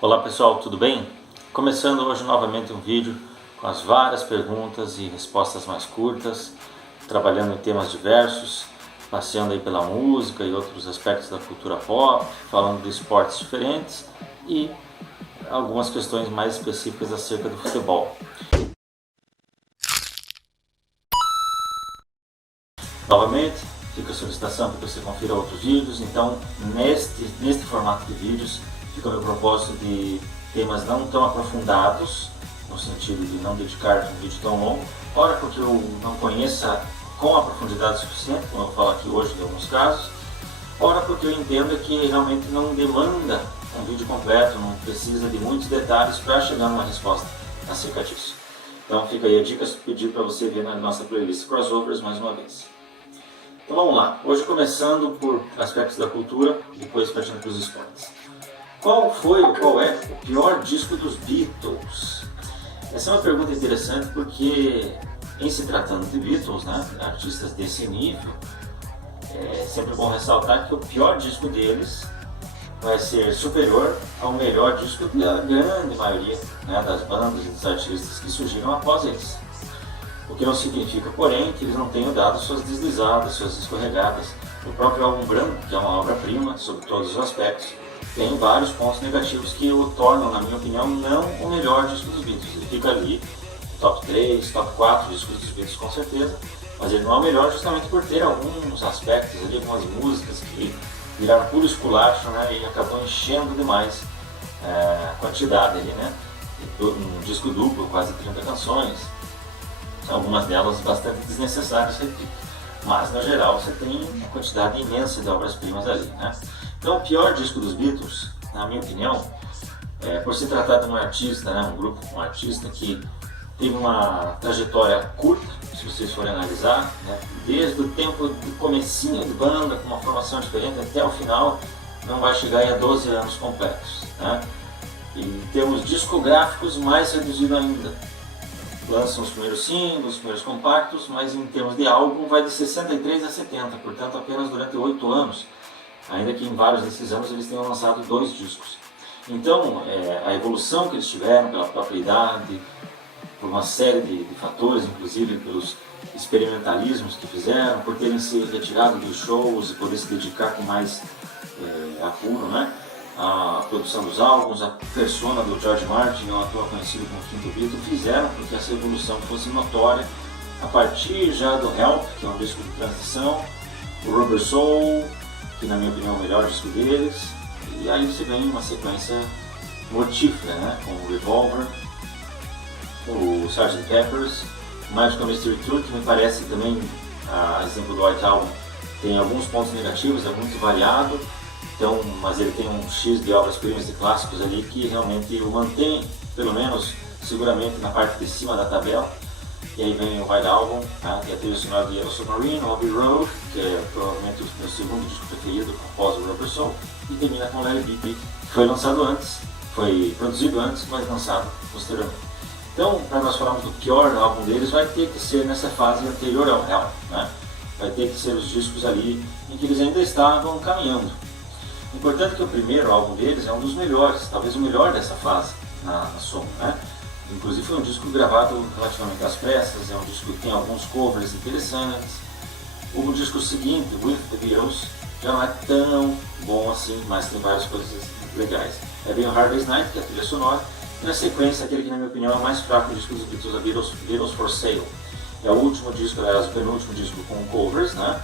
Olá pessoal, tudo bem? Começando hoje novamente um vídeo com as várias perguntas e respostas mais curtas, trabalhando em temas diversos, passeando aí pela música e outros aspectos da cultura pop, falando de esportes diferentes e algumas questões mais específicas acerca do futebol. Novamente, fica a solicitação para que você confira outros vídeos. Então, neste formato de vídeos, fica o meu propósito de temas não tão aprofundados, no sentido de não dedicar um vídeo tão longo, ora porque eu não conheça com a profundidade suficiente, como eu falo aqui hoje em alguns casos, ora porque eu entendo que realmente não demanda um vídeo completo, não precisa de muitos detalhes para chegar numa resposta acerca disso. Então fica aí a dica, pedir para você ver na nossa playlist Crossovers mais uma vez. Então vamos lá, hoje começando por aspectos da cultura, depois partindo para os esportes. Qual é o pior disco dos Beatles? Essa é uma pergunta interessante porque, em se tratando de Beatles, né, artistas desse nível, é sempre bom ressaltar que o pior disco deles vai ser superior ao melhor disco da grande maioria, né, das bandas e dos artistas que surgiram após eles. O que não significa, porém, que eles não tenham dado suas deslizadas, suas escorregadas. O próprio álbum Branco, que é uma obra-prima sobre todos os aspectos, tem vários pontos negativos que o tornam, na minha opinião, não o melhor disco dos Beatles. Ele fica ali, top 3, top 4 discos dos Beatles com certeza, mas ele não é o melhor justamente por ter alguns aspectos ali, algumas músicas que viraram puro esculacho, né, e acabou enchendo demais a quantidade ali, né, um disco duplo, quase 30 canções, algumas delas bastante desnecessárias, repito, mas no geral você tem uma quantidade imensa de obras-primas ali, né. Então, o pior disco dos Beatles, na minha opinião, por se tratar de um artista, né, um grupo, um artista que teve uma trajetória curta, se vocês forem analisar, né, desde o tempo do comecinho de banda, com uma formação diferente, até o final, não vai chegar a 12 anos completos. Né? E em termos discográficos, mais reduzido ainda. Lançam os primeiros singles, os primeiros compactos, mas em termos de álbum vai de 63 a 70, portanto apenas durante 8 anos. Ainda que em vários desses anos eles tenham lançado 2 discos. Então, a evolução que eles tiveram pela própria idade, por uma série de fatores, inclusive pelos experimentalismos que fizeram, por terem se retirado dos shows e poder se dedicar com mais apuro, né, à produção dos álbuns, a persona do George Martin, um ator conhecido como Quinto Beatle, fizeram com que essa evolução fosse notória a partir já do Help, que é um disco de transição, o Rubber Soul, que na minha opinião é o melhor disco deles, e aí você vem uma sequência mortífera, né, com o Revolver, o Sgt. Pepper's, Magical Mystery Tour, que me parece também, a exemplo do White Album, tem alguns pontos negativos, é muito variado, então, mas ele tem um X de obras-primas e clássicos ali que realmente o mantém, pelo menos seguramente na parte de cima da tabela. E aí vem o White Album, tá? E a trilha sonora de Yellow Submarine, Abbey Road, que é provavelmente o meu segundo disco preferido após o Rubber Soul, e termina com Let It Be, que foi lançado antes, foi produzido antes, mas lançado posteriormente. Então, para nós falarmos do pior álbum deles, vai ter que ser nessa fase anterior ao Hell, né? Vai ter que ser os discos ali em que eles ainda estavam caminhando. Importante que o primeiro álbum deles é um dos melhores, talvez o melhor dessa fase na soma, né? Inclusive foi um disco gravado relativamente às pressas, é um disco que tem alguns covers interessantes. O disco seguinte, With the Beatles, já não é tão bom assim, mas tem várias coisas legais. É bem o Hard Day's Night, que é a trilha sonora, e na sequência aquele que na minha opinião é o mais fraco dos discos dos Beatles, a Beatles for Sale. É o último disco, aliás, o penúltimo disco com covers, né?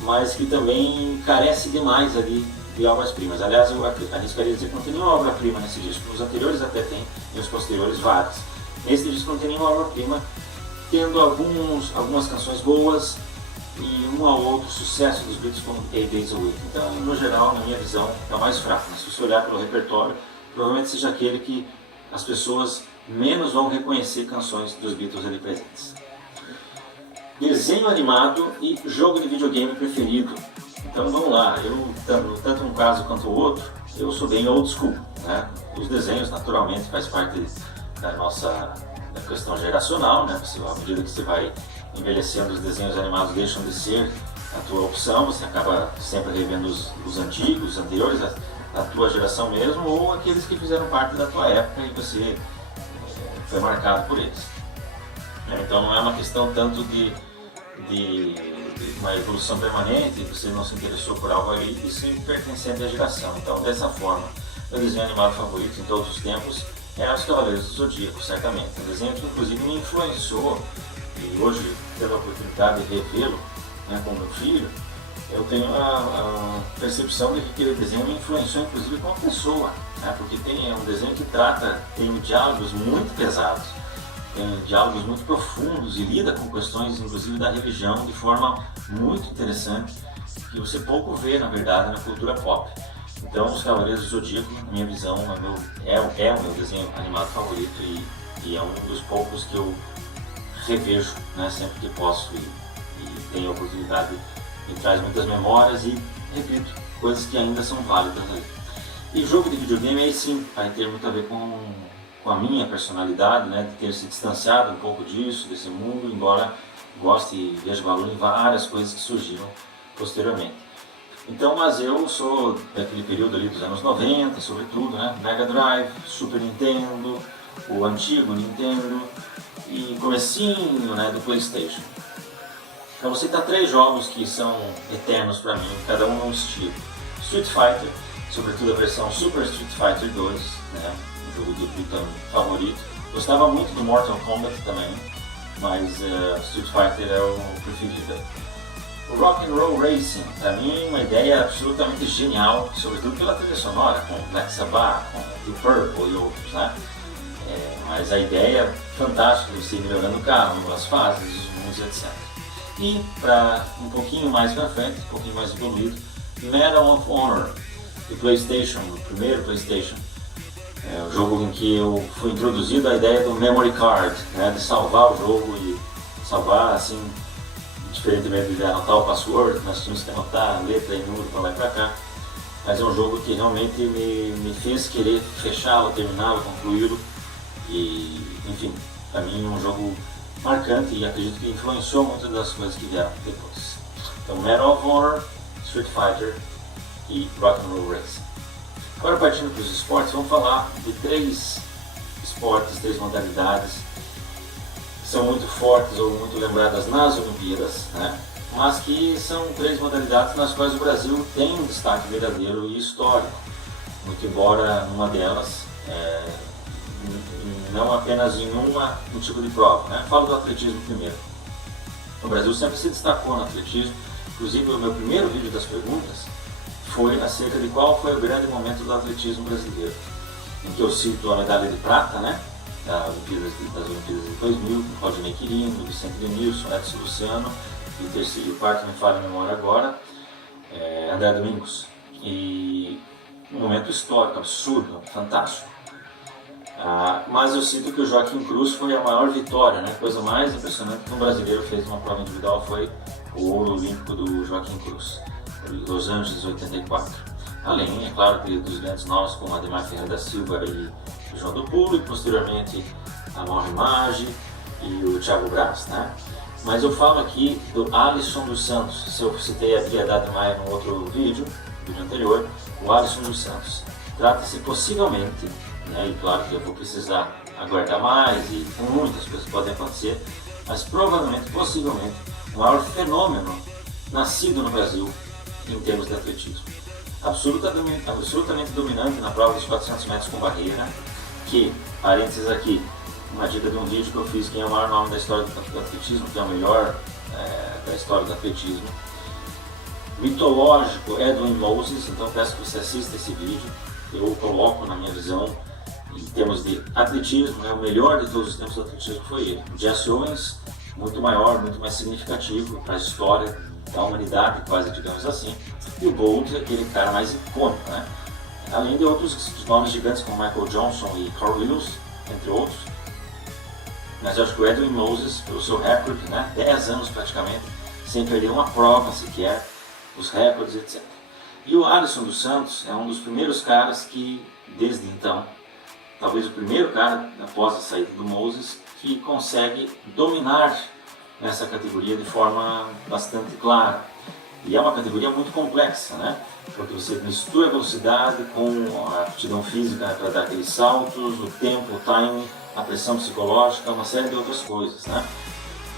Mas que também carece demais ali de obras-primas. Aliás, eu arriscaria dizer que não tem nenhuma obra-prima nesse disco. Os anteriores até tem, e os posteriores várias. Nesse disco não tem nenhuma obra-prima, tendo algumas canções boas e um ou outro sucesso dos Beatles como 8 Days a Week. Então, no geral, na minha visão, é o mais fraco. Mas se você olhar pelo repertório, provavelmente seja aquele que as pessoas menos vão reconhecer canções dos Beatles ali presentes. Desenho animado e jogo de videogame preferido. Então vamos lá, eu, tanto um caso quanto o outro, eu sou bem old school, né? Os desenhos naturalmente faz parte da nossa questão geracional, né? À medida que você vai envelhecendo, os desenhos animados deixam de ser a tua opção, você acaba sempre revendo os antigos, os anteriores, da tua geração mesmo, ou aqueles que fizeram parte da tua época e você foi marcado por eles. Então não é uma questão tanto de uma evolução permanente, você não se interessou por algo aí, e sim pertencendo à geração. Então, dessa forma, meu desenho animado favorito em todos os tempos é Os Cavaleiros do Zodíaco, certamente. Um desenho que inclusive me influenciou, e hoje, tendo a oportunidade de revê-lo, né, com meu filho, eu tenho a percepção de que aquele desenho me influenciou inclusive como pessoa, né, porque é um desenho que tem diálogos muito pesados, tem diálogos muito profundos e lida com questões inclusive da religião de forma muito interessante, que você pouco vê na verdade na cultura pop. Então, Os Cavaleiros do Zodíaco, na minha visão, é o meu desenho animado favorito e é um dos poucos que eu revejo, né, sempre que posso e tenho a oportunidade, me traz muitas memórias e, repito, coisas que ainda são válidas ali. E jogo de videogame aí sim, vai ter muito a ver com a minha personalidade, né, de ter se distanciado um pouco disso, desse mundo, embora goste e veja valor em várias coisas que surgiram posteriormente. Então, mas eu sou daquele período ali dos anos 90, sobretudo, né, Mega Drive, Super Nintendo, o antigo Nintendo e comecinho, né, do PlayStation. Então, vou citar 3 jogos que são eternos para mim, cada um num estilo. Street Fighter, sobretudo a versão Super Street Fighter 2, né, o jogo de luta favorito. Gostava muito do Mortal Kombat também, mas Street Fighter é o preferido. O Rock'n'Roll Racing, para mim, é uma ideia absolutamente genial, sobretudo pela trilha sonora, com Black Sabbath, com The Purple e outros, né? Mas a ideia é fantástica de você ir melhorando o carro, as fases, os mundos, etc. E, para um pouquinho mais para frente, um pouquinho mais evoluído, Medal of Honor, do PlayStation, do primeiro PlayStation, o jogo em que eu fui introduzido a ideia do memory card, né, de salvar o jogo e salvar assim, diferentemente de anotar o password, nós tínhamos que anotar a letra e número para lá e para cá, mas é um jogo que realmente me fez querer fechá-lo, terminá-lo, concluí-lo e, enfim, para mim é um jogo marcante e acredito que influenciou muitas das coisas que vieram depois. Então, Medal of Honor, Street Fighter e Rock'n'Roll Racing. Agora, partindo para os esportes, vamos falar de 3 esportes, 3 modalidades que são muito fortes ou muito lembradas nas Olimpíadas, né? Mas que são 3 modalidades nas quais o Brasil tem um destaque verdadeiro e histórico, muito embora uma delas não apenas em um tipo de prova, né? Falo do atletismo primeiro. O Brasil sempre se destacou no atletismo, inclusive o meu primeiro vídeo das perguntas foi acerca de qual foi o grande momento do atletismo brasileiro, em que eu cito a medalha de prata, né, das Olimpíadas de 2000, Rodinei Quirino, Vicente Denilson, Edson Luciano, e o terceiro e o quarto, me falha a memória agora, André Domingos. E um momento histórico, absurdo, fantástico. Mas eu cito que o Joaquim Cruz foi a maior vitória, né? A coisa mais impressionante que um brasileiro fez uma prova individual foi o ouro olímpico do Joaquim Cruz, em Los Angeles 84. Além, é claro, dos grandes nomes como Ademar Ferreira da Silva e João do Pulo, e posteriormente a Mauro Maggi e o Thiago Braz, né? Mas eu falo aqui do Alisson dos Santos. Se eu citei a Piedade Maia no outro vídeo anterior, o Alisson dos Santos. Trata-se possivelmente, né, e claro que eu vou precisar aguardar mais e muitas coisas podem acontecer, mas provavelmente, possivelmente, o maior fenômeno nascido no Brasil em termos de atletismo. Absolutamente dominante na prova dos 400 metros com barreira, que, parênteses aqui, uma dica de um vídeo que eu fiz, quem é o maior nome da história do atletismo, que é o melhor da história do atletismo. Mitológico Edwin Moses, então peço que você assista esse vídeo. Eu coloco na minha visão, em termos de atletismo, né, o melhor de todos os tempos do atletismo foi ele. O Jesse Owens, muito maior, muito mais significativo para a história da humanidade, quase digamos assim. E o Bolt, aquele cara mais icônico, né? Além de outros nomes gigantes como Michael Johnson e Carl Lewis, entre outros. Mas eu acho que o Edwin Moses, pelo seu recorde, né, 10 anos praticamente, sem perder uma prova sequer, os recordes, etc. E o Alisson dos Santos é um dos primeiros caras que, desde então, talvez o primeiro cara, após a saída do Moses, que consegue dominar nessa categoria de forma bastante clara. E é uma categoria muito complexa, né? Porque você mistura a velocidade com a aptidão física para dar aqueles saltos, o tempo, o timing, a pressão psicológica, uma série de outras coisas, né?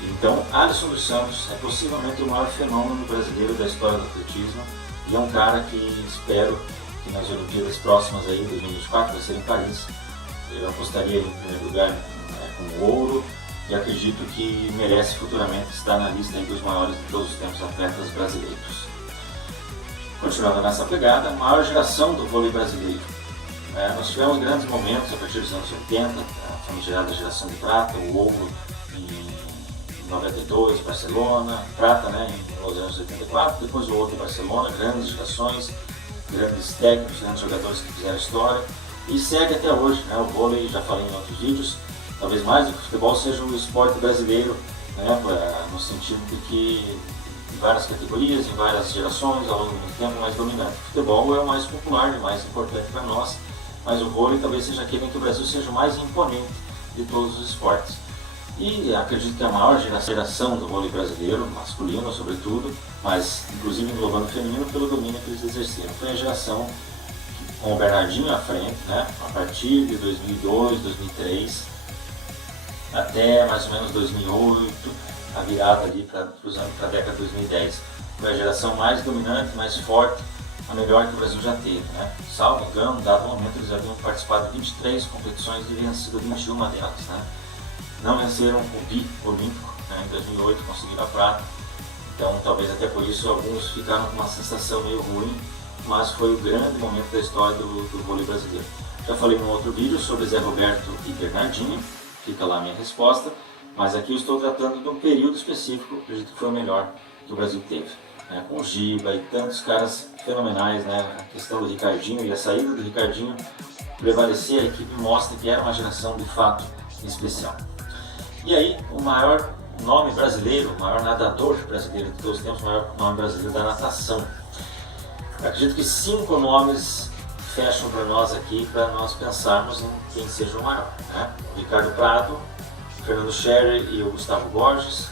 Então, Alisson dos Santos é possivelmente o maior fenômeno brasileiro da história do atletismo e é um cara que espero que nas Olimpíadas próximas aí, 2024, vai ser em Paris, eu apostaria em primeiro lugar, né, com ouro, e acredito que merece futuramente estar na lista dos maiores de todos os tempos atletas brasileiros. Continuando nessa pegada, a maior geração do vôlei brasileiro. Nós tivemos grandes momentos a partir dos anos 80, a famigerada geração de prata, o ouro em 92, Barcelona, prata, né, em Los Angeles 84, depois o ouro de Barcelona, grandes gerações, grandes técnicos, grandes jogadores que fizeram história, e segue até hoje, né? O vôlei, já falei em outros vídeos, talvez mais do que o futebol seja o esporte brasileiro, né? No sentido de que em várias categorias, em várias gerações, ao longo do tempo, mais dominante. O futebol é o mais popular e mais importante para nós, mas o vôlei talvez seja aquele em que o Brasil seja o mais imponente de todos os esportes. E acredito que a maior geração do vôlei brasileiro, masculino sobretudo, mas inclusive englobando o feminino pelo domínio que eles exerceram, foi a geração com o Bernardinho à frente, né? A partir de 2002, 2003, até mais ou menos 2008, a virada ali para a década de 2010. Foi a geração mais dominante, mais forte, a melhor que o Brasil já teve, né? Salvo engano, dado momento eles haviam participado de 23 competições e vencido 21 delas, né? Não venceram o bi olímpico, né? Em 2008 conseguiram a prata, então talvez até por isso alguns ficaram com uma sensação meio ruim, mas foi o grande momento da história do vôlei brasileiro. Já falei em um outro vídeo sobre Zé Roberto e Bernardinho, fica lá a minha resposta, mas aqui eu estou tratando de um período específico, acredito que foi o melhor que o Brasil teve, né? Com o Giba e tantos caras fenomenais, né? A questão do Ricardinho e a saída do Ricardinho prevalecer, a equipe mostra que era uma geração de fato especial. E aí, o maior nome brasileiro, o maior nadador brasileiro de todos os tempos, o maior nome brasileiro da natação. Eu acredito que 5 nomes fecham para nós aqui, para nós pensarmos em quem seja o maior, né? O Ricardo Prado, o Fernando Scherer e o Gustavo Borges,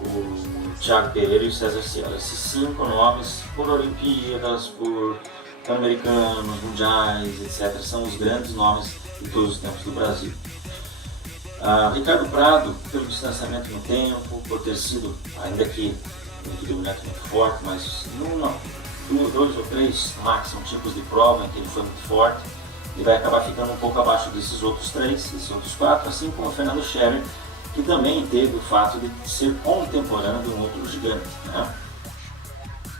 o Thiago Pereira e o César Cielo. Esses 5 nomes, por Olimpíadas, por Pan-Americanos, Mundiais, etc., são os grandes nomes de todos os tempos do Brasil. Ricardo Prado, pelo distanciamento no tempo, por ter sido, ainda que muito dominante, muito forte, mas dois ou três máximo tipos de prova em que ele foi muito forte, ele vai acabar ficando um pouco abaixo desses outros 3, desses outros 4, assim como o Fernando Scherer, que também teve o fato de ser contemporâneo de um outro gigante, né?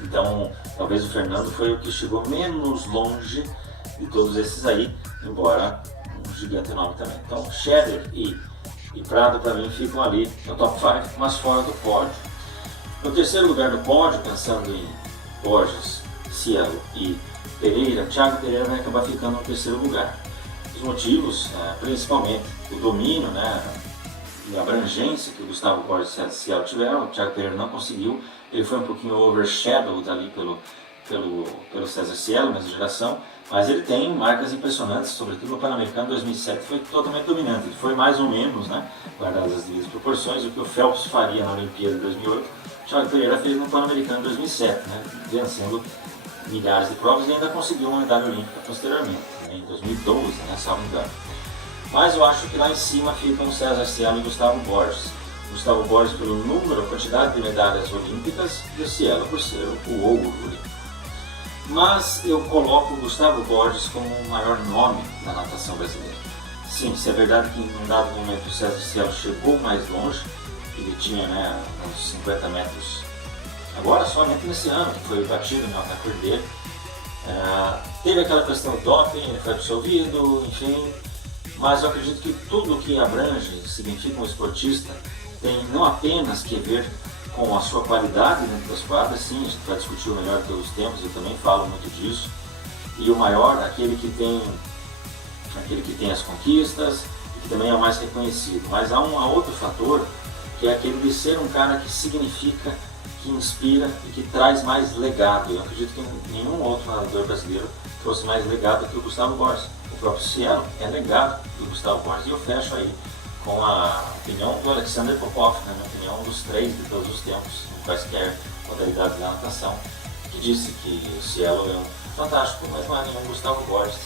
Então, talvez o Fernando foi o que chegou menos longe de todos esses aí, embora um gigante enorme também. Então, Scherer e Prado para mim ficam ali no top 5, mas fora do pódio. No terceiro lugar do pódio, pensando em Borges, Cielo e Pereira, Thiago Pereira vai acabar ficando no terceiro lugar. Os motivos, principalmente o domínio, né, e a abrangência que o Gustavo Borges e o Cielo tiveram, o Thiago Pereira não conseguiu, ele foi um pouquinho overshadowed ali pelo César Cielo nessa geração, mas ele tem marcas impressionantes, sobretudo no Pan-Americano 2007 foi totalmente dominante, ele foi mais ou menos, né, guardadas as devidas proporções, o que o Phelps faria na Olimpíada de 2008, o Thiago Pereira fez no Pan-Americano 2007, né, vencendo milhares de provas e ainda conseguiu uma medalha olímpica posteriormente, né, em 2012, né, salvo engano. Mas eu acho que lá em cima ficam César Cielo e Gustavo Borges. Gustavo Borges pelo número, a quantidade de medalhas olímpicas e o Cielo por ser o ouro olímpico. Mas eu coloco o Gustavo Borges como o maior nome da natação brasileira. Sim, se é verdade que em um dado momento o César Cielo chegou mais longe, ele tinha, né, uns 50 metros, agora somente nesse ano que foi batido no recorde dele. Teve aquela questão do doping, ele foi absolvido, enfim, mas eu acredito que tudo que abrange, significa um esportista, tem não apenas que ver com a sua qualidade dentro das quadras, sim, a gente vai discutir o melhor de todos os tempos, eu também falo muito disso, e o maior, aquele que tem as conquistas e que também é o mais reconhecido. Mas há um outro fator, que é aquele de ser um cara que significa, que inspira e que traz mais legado. Eu acredito que nenhum outro nadador brasileiro trouxe mais legado que o Gustavo Borges. O próprio Cielo é legado do Gustavo Borges. E eu fecho aí com a opinião do Alexander Popov, na minha opinião, um dos 3 de todos os tempos, em quaisquer modalidades da natação, que disse que o Cielo é um fantástico, mas não é nenhum Gustavo Borges.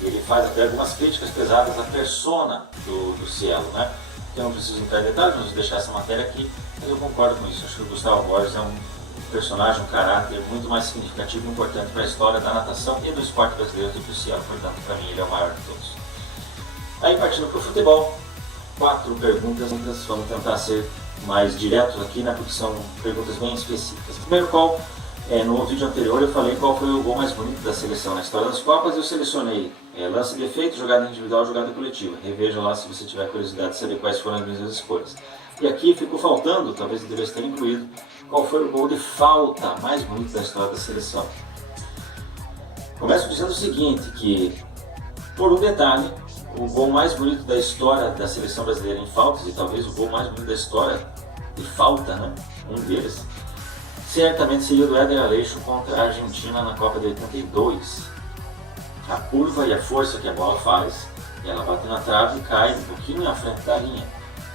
Ele faz até algumas críticas pesadas à persona do Cielo, né? Eu não preciso entrar em detalhes, vamos deixar essa matéria aqui, mas eu concordo com isso. Acho que o Gustavo Borges é um personagem, um caráter muito mais significativo e importante para a história da natação e do esporte brasileiro do que o Cielo, portanto, para mim, ele é o maior de todos. Aí, partindo para o futebol, 4 perguntas, vamos tentar ser mais diretos aqui, né, porque são perguntas bem específicas. Primeiro, no vídeo anterior eu falei qual foi o gol mais bonito da seleção na história das Copas. Eu selecionei lance de efeito, jogada individual, jogada coletiva. Reveja lá se você tiver curiosidade de saber quais foram as minhas escolhas. E aqui ficou faltando, talvez eu devesse ter incluído, qual foi o gol de falta mais bonito da história da seleção. Começo dizendo o seguinte, que por um detalhe, o gol mais bonito da história da seleção brasileira em faltas, e talvez o gol mais bonito da história de falta, né? Um deles, certamente seria o do Éder Aleixo contra a Argentina na Copa de 82. A curva e a força que a bola faz, ela bate na trave e cai um pouquinho à frente da linha.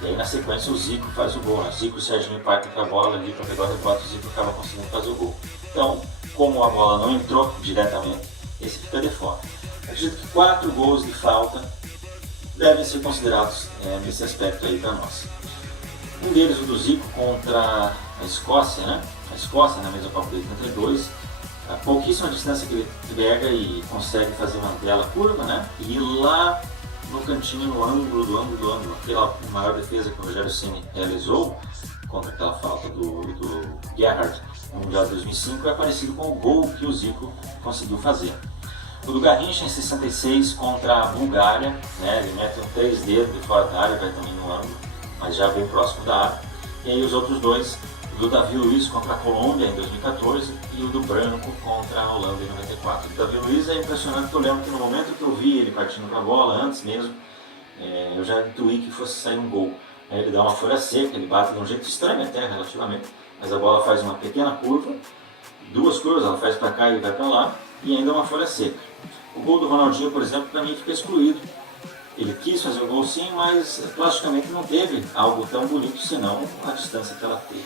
E aí na sequência o Zico faz o gol, né? Zico e o Serginho partem com a bola ali para pegar o rebote, o Zico acaba conseguindo fazer o gol. Então, como a bola não entrou diretamente, esse fica de fora. Acredito que 4 gols de falta devem ser considerados nesse aspecto aí para nós. Um deles, o do Zico contra a Escócia, né? A Escócia na mesma Copa de 82, a pouquíssima distância que ele pega e consegue fazer uma bela curva, né? E lá no cantinho, no ângulo do ângulo, aquela maior defesa que o Rogério Ceni realizou contra aquela falta do Gerrard no Mundial de 2005 é parecido com o gol que o Zico conseguiu fazer. O do Garrincha em 66 contra a Bulgária, né? Ele mete um 3 dedos de fora da área, vai também no ângulo, mas já bem próximo da área. E aí os outros dois, o do Davi Luiz contra a Colômbia em 2014 e o do Branco contra a Holanda em 94. O Davi Luiz é impressionante, porque eu lembro que no momento que eu vi ele partindo com a bola, antes mesmo, eu já intuí que fosse sair um gol. Aí ele dá uma folha seca, ele bate de um jeito estranho até relativamente, mas a bola faz uma pequena curva, 2 curvas, ela faz para cá e vai para lá, e ainda uma folha seca. O gol do Ronaldinho, por exemplo, para mim fica excluído. Ele quis fazer o gol sim, mas plasticamente não teve algo tão bonito, senão a distância que ela teve.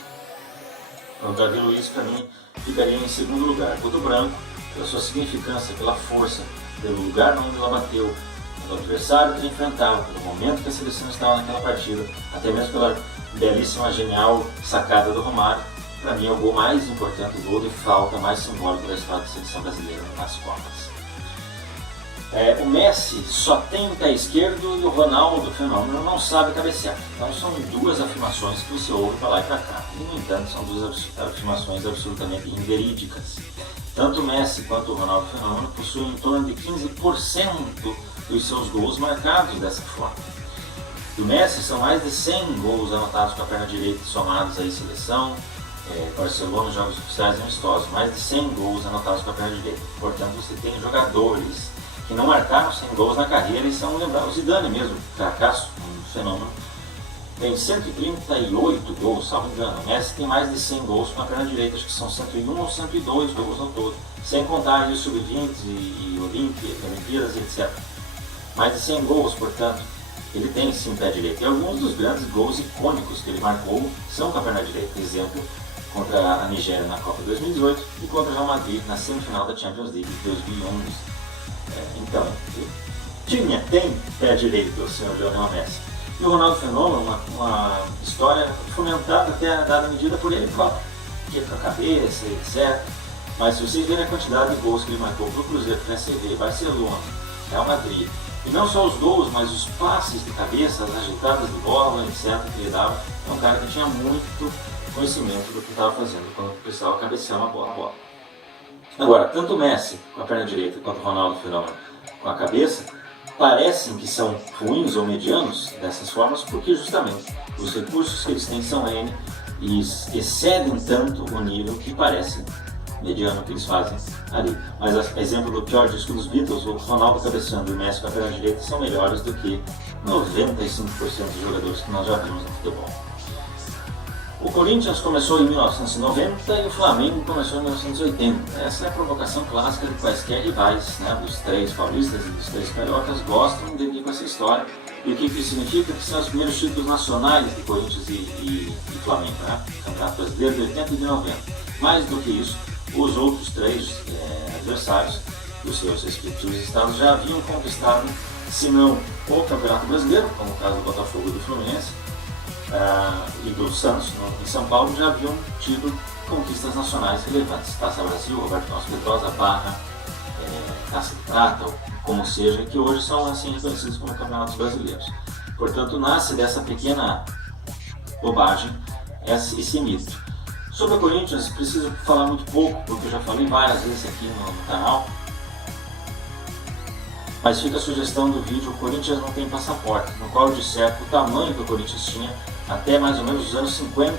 Então, o Davi Luiz, para mim, ficaria em segundo lugar. O do Branco, pela sua significância, pela força, pelo lugar onde ela bateu, pelo adversário que ele enfrentava, pelo momento que a seleção estava naquela partida, até mesmo pela belíssima, genial sacada do Romário, para mim é o gol mais importante, o gol de falta mais simbólico da história da seleção brasileira nas Copas. O Messi só tem pé esquerdo e o Ronaldo, fenômeno, não sabe cabecear. Então são 2 afirmações que você ouve para lá e para cá. E, no entanto, são 2 afirmações absolutamente inverídicas. Tanto o Messi quanto o Ronaldo fenômeno possuem em torno de 15% dos seus gols marcados dessa forma. Do Messi são mais de 100 gols anotados com a perna direita somados aí seleção, Barcelona, jogos oficiais e amistosos. Mais de 100 gols anotados com a perna direita. Portanto, você tem jogadores que não marcaram 100 gols na carreira e são lembrados. O Zidane mesmo, fracasso, um fenômeno, tem 138 gols, salvo engano. O Messi tem mais de 100 gols com a perna direita, acho que são 101 ou 102 gols ao todo, sem contar os sub-20 e Olimpíadas, etc. Mais de 100 gols, portanto, ele tem sim pé direito. E alguns dos grandes gols icônicos que ele marcou são com a perna direita. Exemplo, contra a Nigéria na Copa 2018 e contra o Real Madrid na semifinal da Champions League de 2011. Então, tem pé direito o senhor Lionel Messi. E o Ronaldo Fenômeno, uma história fomentada até a dada medida por ele próprio, que é com a cabeça, etc. Mas se vocês verem a quantidade de gols que ele marcou para o Cruzeiro, PSV, Barcelona, Real Madrid, e não só os gols, mas os passes de cabeça, as agitadas de bola, etc. que ele dava, é um cara que tinha muito conhecimento do que estava fazendo quando precisava cabecear uma bola. Agora, tanto o Messi com a perna direita quanto o Ronaldo Fenômeno com a cabeça parecem que são ruins ou medianos dessas formas porque justamente os recursos que eles têm são N e excedem tanto o nível que parece mediano que eles fazem ali. Mas a exemplo do pior disco dos Beatles, o Ronaldo cabeceando e o Messi com a perna direita são melhores do que 95% dos jogadores que nós já vimos no futebol. O Corinthians começou em 1990 e o Flamengo começou em 1980. Essa é a provocação clássica de quaisquer rivais, né? Dos 3 paulistas e dos 3 cariocas gostam de vir com essa história. E o que isso significa? Que são os primeiros títulos nacionais de Corinthians e Flamengo, né? Campeonato Brasileiro de 80 e de 90. Mais do que isso, os outros três adversários dos seus respectivos estados já haviam conquistado, se não o Campeonato Brasileiro, como o caso do Botafogo e do Fluminense, e do Santos em São Paulo, já haviam tido conquistas nacionais relevantes. Taça Brasil, Roberto Carlos Pedrosa, Barra, Taça de Prata, ou como seja, que hoje são assim reconhecidos como campeonatos brasileiros. Portanto, nasce dessa pequena bobagem esse mito. Sobre o Corinthians, preciso falar muito pouco, porque eu já falei várias vezes aqui no canal. Mas fica a sugestão do vídeo: o Corinthians não tem passaporte, no qual eu disseco o tamanho que o Corinthians tinha até mais ou menos os anos 50,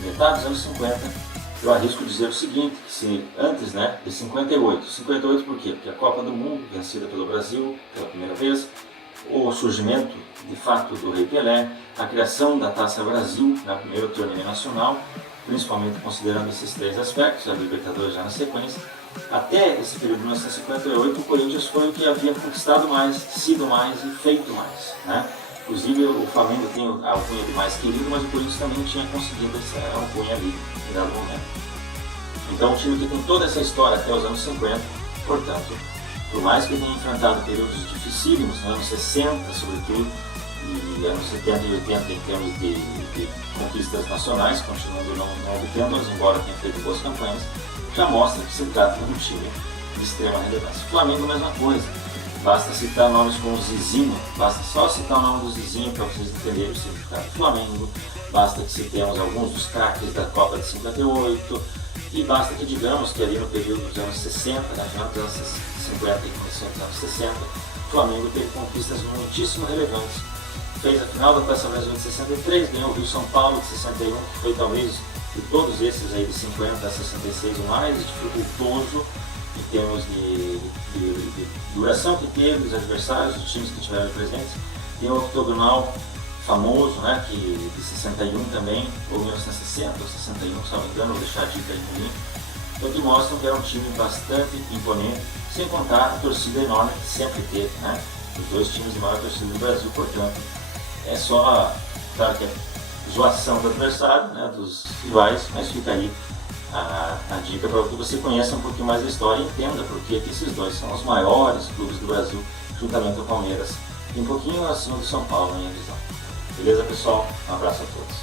metade dos anos 50. Eu arrisco dizer o seguinte, que se antes de 58 por quê? Porque a Copa do Mundo, vencida pelo Brasil pela primeira vez, o surgimento de fato do Rei Pelé, a criação da Taça Brasil, na primeira torneio nacional, principalmente considerando esses três aspectos, a Libertadores já na sequência. Até esse período de 1958, o Corinthians foi o que havia conquistado mais, sido mais e feito mais, né? Inclusive o Flamengo tem a alcunha de mais querido, mas o Corinthians também tinha conseguido essa alcunha ali em dado momento. Então um time que tem toda essa história até os anos 50, portanto, por mais que tenha enfrentado períodos dificílimos, nos anos 60 sobretudo, e anos 70 e 80 em termos de conquistas nacionais, continuando não obtendo-as, embora tenha feito boas campanhas, já mostra que se trata de um time de extrema relevância. O Flamengo, a mesma coisa. Basta citar nomes como Zizinho, basta só citar o nome do Zizinho para vocês entenderem o significado do Flamengo, basta que citemos alguns dos craques da Copa de 58, e basta que digamos que ali no período dos anos 60, final dos anos 50 e começo dos anos 60, o Flamengo teve conquistas muitíssimo relevantes. Fez a final da Taça Brasil de 63, ganhou o Rio São Paulo de 61, que foi talvez de todos esses aí de 50 a 66 o mais dificultoso em termos de duração que teve, dos adversários, dos times que tiveram presentes. Tem o octogonal famoso, que de 61 também, ou 1960 ou 61, se não me engano, vou deixar a dica aí no link. Então que mostram que era um time bastante imponente, sem contar a torcida enorme que sempre teve, os dois times de maior torcida do Brasil, portanto. É só, claro que é zoação do adversário, dos rivais, mas fica aí a dica para que você conheça um pouquinho mais da história e entenda por que esses dois são os maiores clubes do Brasil, juntamente com o Palmeiras, e um pouquinho acima do São Paulo, na minha visão. Beleza, pessoal? Um abraço a todos.